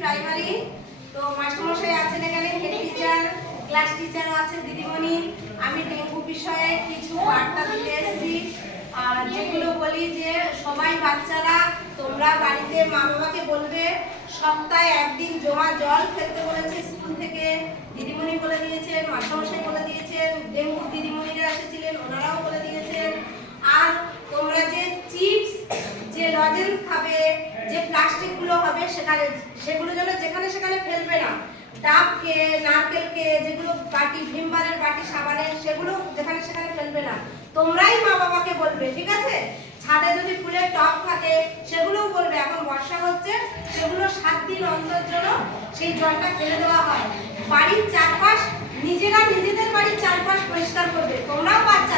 Primary তো মাস্টারমশাই আছেন এখানে, হেড টিচার, ক্লাস টিচারও আছেন, দিদিমণি। আমি ডেঙ্গু বিষয়ে কিছু বার্তা দিতে এসেছি। আর যেগুলো বলি যে সবাই বাচ্চারা তোমরা বাড়িতে মা বাবাকে বলবে সপ্তাহে একদিন জমা জল ফেলতে বলেছে স্কুল থেকে, দিদিমণি বলে দিয়েছেন, মাস্টারমশাই বলে দিয়েছেন, ডেঙ্গু দিদিমণিরা এসেছিলেন ওনারাও বলে দিয়েছেন। আর তোমরা যে চিপস, যে লজেন্স খাবে, যে প্লাস্টিক গুলো হবে সেগুলো যেন যেখানে সেখানে ফেলবে না। ডাবকে, নারকেলকে, যেগুলো বাটি, ভিমবারের বাটি, সাবানের, সেগুলো যেখানে সেখানে ফেলবে না। তোমরাই মা বাবাকে বলবে, ঠিক আছে? ছাদে যদি ফুলের টব থাকে সেগুলোও বলবে, এখন বর্ষা হচ্ছে, সেগুলো 7 দিন অন্তর জন্য সেই জলটা ফেলে দেওয়া হয়। বাড়ির চারপাশ নিজেরা নিজেদের বাড়ির চারপাশ পরিষ্কার করবে। তোমরাও বাচ্চা,